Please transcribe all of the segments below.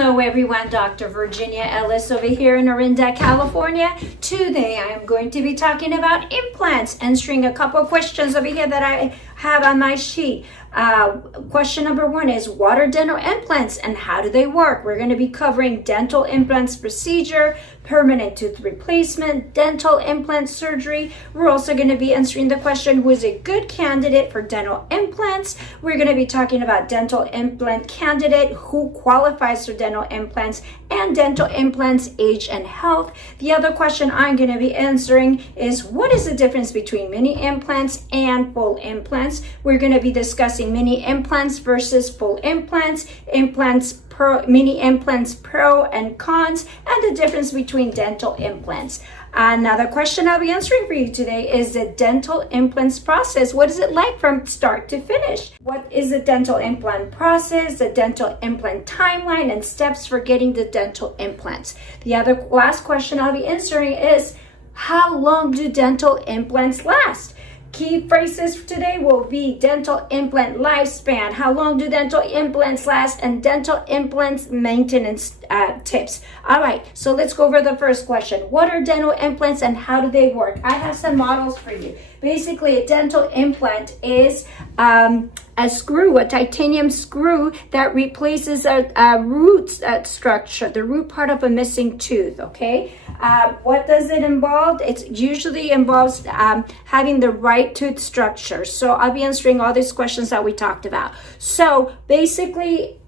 Hello everyone, Dr. Virginia Ellis over here in Orinda, California. Today I am going to be talking about implants, answering a couple questions over here that I have on my sheet. Question number one is, what are dental implants and how do they work? We're going to be covering dental implants procedure, permanent tooth replacement, dental implant surgery. We're also going to be answering the question, who is a good candidate for dental implants? We're going to be talking about dental implant candidate, who qualifies for dental implants, and dental implants age and health. The other question I'm going to be answering is, what is the difference between mini implants and full implants? We're going to be discussing mini implants versus full implants, mini implants pro and cons, and the difference between dental implants. Another question I'll be answering for you today is the dental implants process. What is it like from start to finish? What is the dental implant process, the dental implant timeline, and steps for getting the dental implants? The last question I'll be answering is, how long do dental implants last? Key phrases for today will be dental implant lifespan, how long do dental implants last, and dental implants maintenance tips. All right, so let's go over the first question. What are dental implants and how do they work? I have some models for you. Basically, a dental implant is a screw, a titanium screw that replaces a root structure, the root part of a missing tooth, okay? What does it involve? It usually involves having the right tooth structure. So I'll be answering all these questions that we talked about. So basically,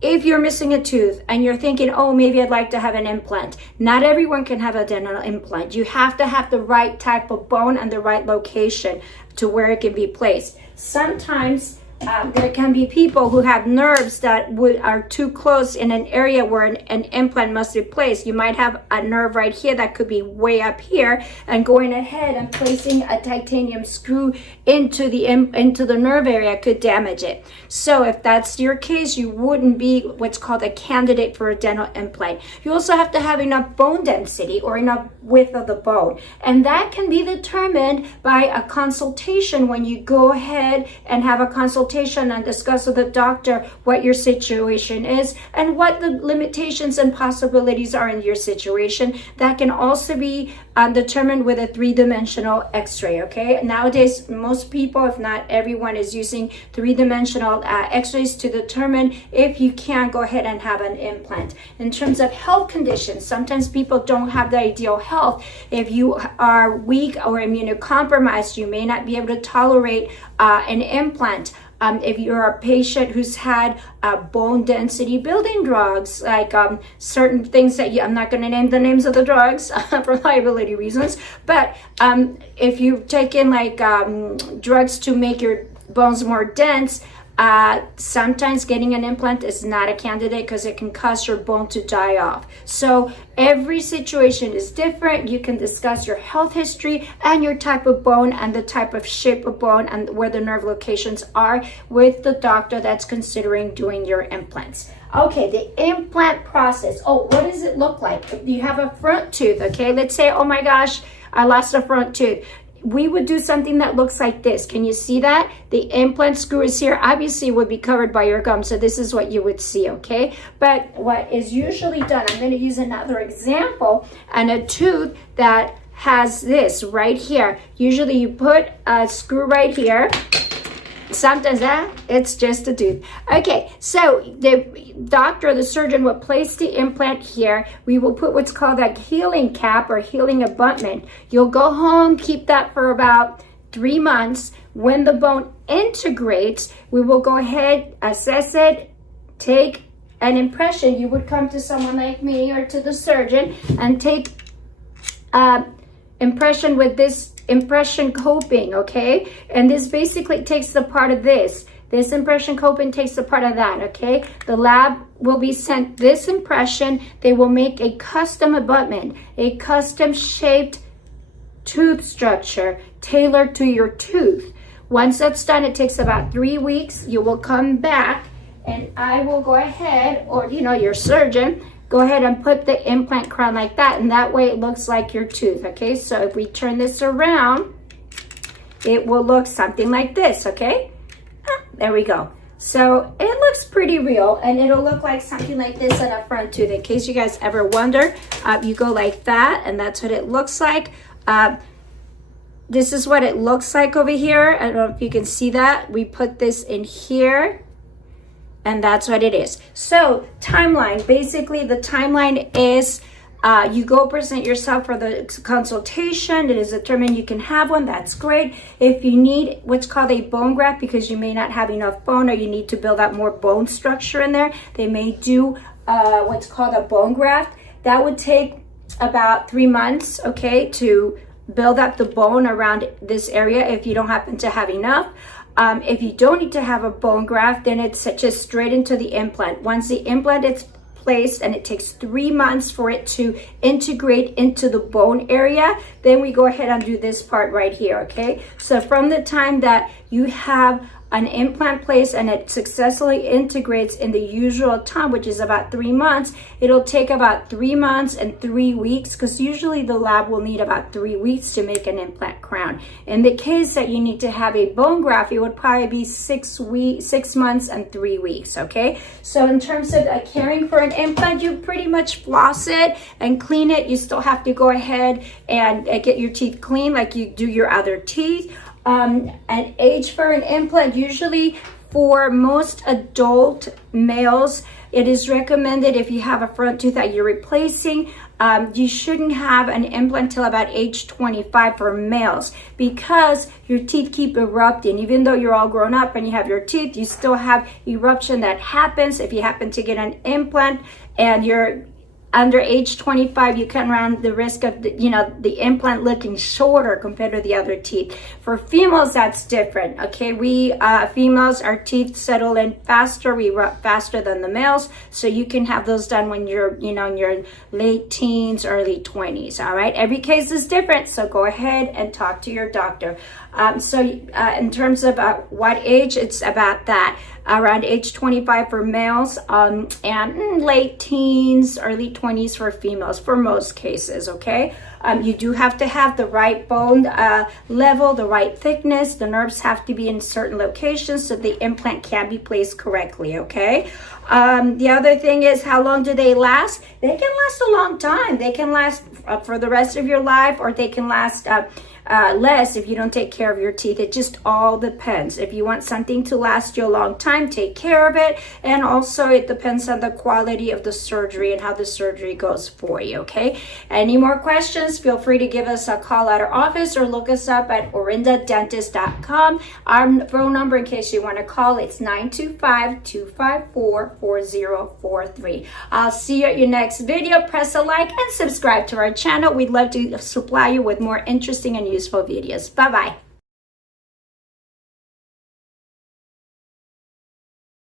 if you're missing a tooth and you're thinking, oh, maybe I'd like to have an implant, not everyone can have a dental implant. You have to have the right type of bone and the right location to where it can be placed. Sometimes there can be people who have nerves that are too close in an area where an implant must be placed. You might have a nerve right here that could be way up here, and going ahead and placing a titanium screw into the nerve area could damage it. So if that's your case, you wouldn't be what's called a candidate for a dental implant. You also have to have enough bone density or enough width of the bone, and that can be determined by a consultation when you go ahead and have a consultation and discuss with the doctor what your situation is and what the limitations and possibilities are in your situation. That can also be determined with a three-dimensional x-ray, okay? Nowadays, most people, if not everyone, is using three-dimensional x-rays to determine if you can go ahead and have an implant. In terms of health conditions, sometimes people don't have the ideal health. If you are weak or immunocompromised, you may not be able to tolerate an implant. If you're a patient who's had bone density building drugs, like certain things that I'm not going to name the names of the drugs for liability reasons, but if you've taken like drugs to make your bones more dense, sometimes getting an implant is not a candidate because it can cause your bone to die off. So every situation is different. You can discuss your health history and your type of bone and the type of shape of bone and where the nerve locations are with the doctor that's considering doing your implants. Okay, the implant process. Oh, what does it look like? If you have a front tooth, okay, let's say, oh my gosh, I lost a front tooth. We would do something that looks like this. Can you see that? The implant screw is here. Obviously, would be covered by your gum, so this is what you would see, okay? But what is usually done, I'm going to use another example, and a tooth that has this right here. Usually, you put a screw right here. Sometimes it's just a tooth. Okay, so the doctor, the surgeon will place the implant here. We will put what's called a healing cap or healing abutment. You'll go home, keep that for about 3 months. When the bone integrates, we will go ahead, assess it, take an impression. You would come to someone like me or to the surgeon and take impression with this impression coping, okay? And this basically takes the part of this. This impression coping takes the part of that, okay? The lab will be sent this impression. They will make a custom abutment, a custom shaped tooth structure tailored to your tooth. Once that's done, it takes about 3 weeks. You will come back and I will go ahead, or your surgeon, go ahead and put the implant crown like that, and that way it looks like your tooth, okay? So if we turn this around, it will look something like this, okay? There we go. So it looks pretty real, and it'll look like something like this on a front tooth. In case you guys ever wonder, you go like that, and that's what it looks like. This is what it looks like over here. I don't know if you can see that. We put this in here, and that's what it is. So timeline, basically the timeline is you go present yourself for the consultation. It is determined you can have one. That's great. If you need what's called a bone graft, because you may not have enough bone or you need to build up more bone structure in there, they may do what's called a bone graft. That would take about 3 months, okay, to build up the bone around this area if you don't happen to have enough. If you don't need to have a bone graft, then it's just straight into the implant. Once the implant is placed, and it takes 3 months for it to integrate into the bone area, then we go ahead and do this part right here, okay? So from the time that you have an implant placed and it successfully integrates in the usual time, which is about 3 months, it'll take about 3 months and 3 weeks, because usually the lab will need about 3 weeks to make an implant crown. In the case that you need to have a bone graft, it would probably be 6 months and 3 weeks, okay? So in terms of caring for an implant, you pretty much floss it and clean it. You still have to go ahead and get your teeth clean like you do your other teeth. An age for an implant, usually for most adult males, it is recommended if you have a front tooth that you're replacing, you shouldn't have an implant till about age 25 for males, because your teeth keep erupting. Even though you're all grown up and you have your teeth, you still have eruption that happens. If you happen to get an implant and you're under age 25, you can run the risk of the implant looking shorter compared to the other teeth. For females, that's different, okay? We females, our teeth settle in faster, we erupt faster than the males, so you can have those done when you're in your late teens, early 20s. All right, every case is different, so go ahead and talk to your doctor. In terms of what age, it's about that, around age 25 for males, and late teens, early 20s for females for most cases, okay? You do have to have the right bone level, the right thickness. The nerves have to be in certain locations so the implant can be placed correctly, okay? The other thing is, how long do they last? They can last a long time. They can last for the rest of your life, or they can last less if you don't take care of your teeth. It just all depends. If you want something to last you a long time, take care of it. And also it depends on the quality of the surgery and how the surgery goes for you, okay? Any more questions, feel free to give us a call at our office or look us up at orindadentist.com. Our phone number, in case you want to call, it's 925-254-4043. I'll see you at your next video. Press a like and subscribe to our channel. We'd love to supply you with more interesting and useful videos. Bye-bye.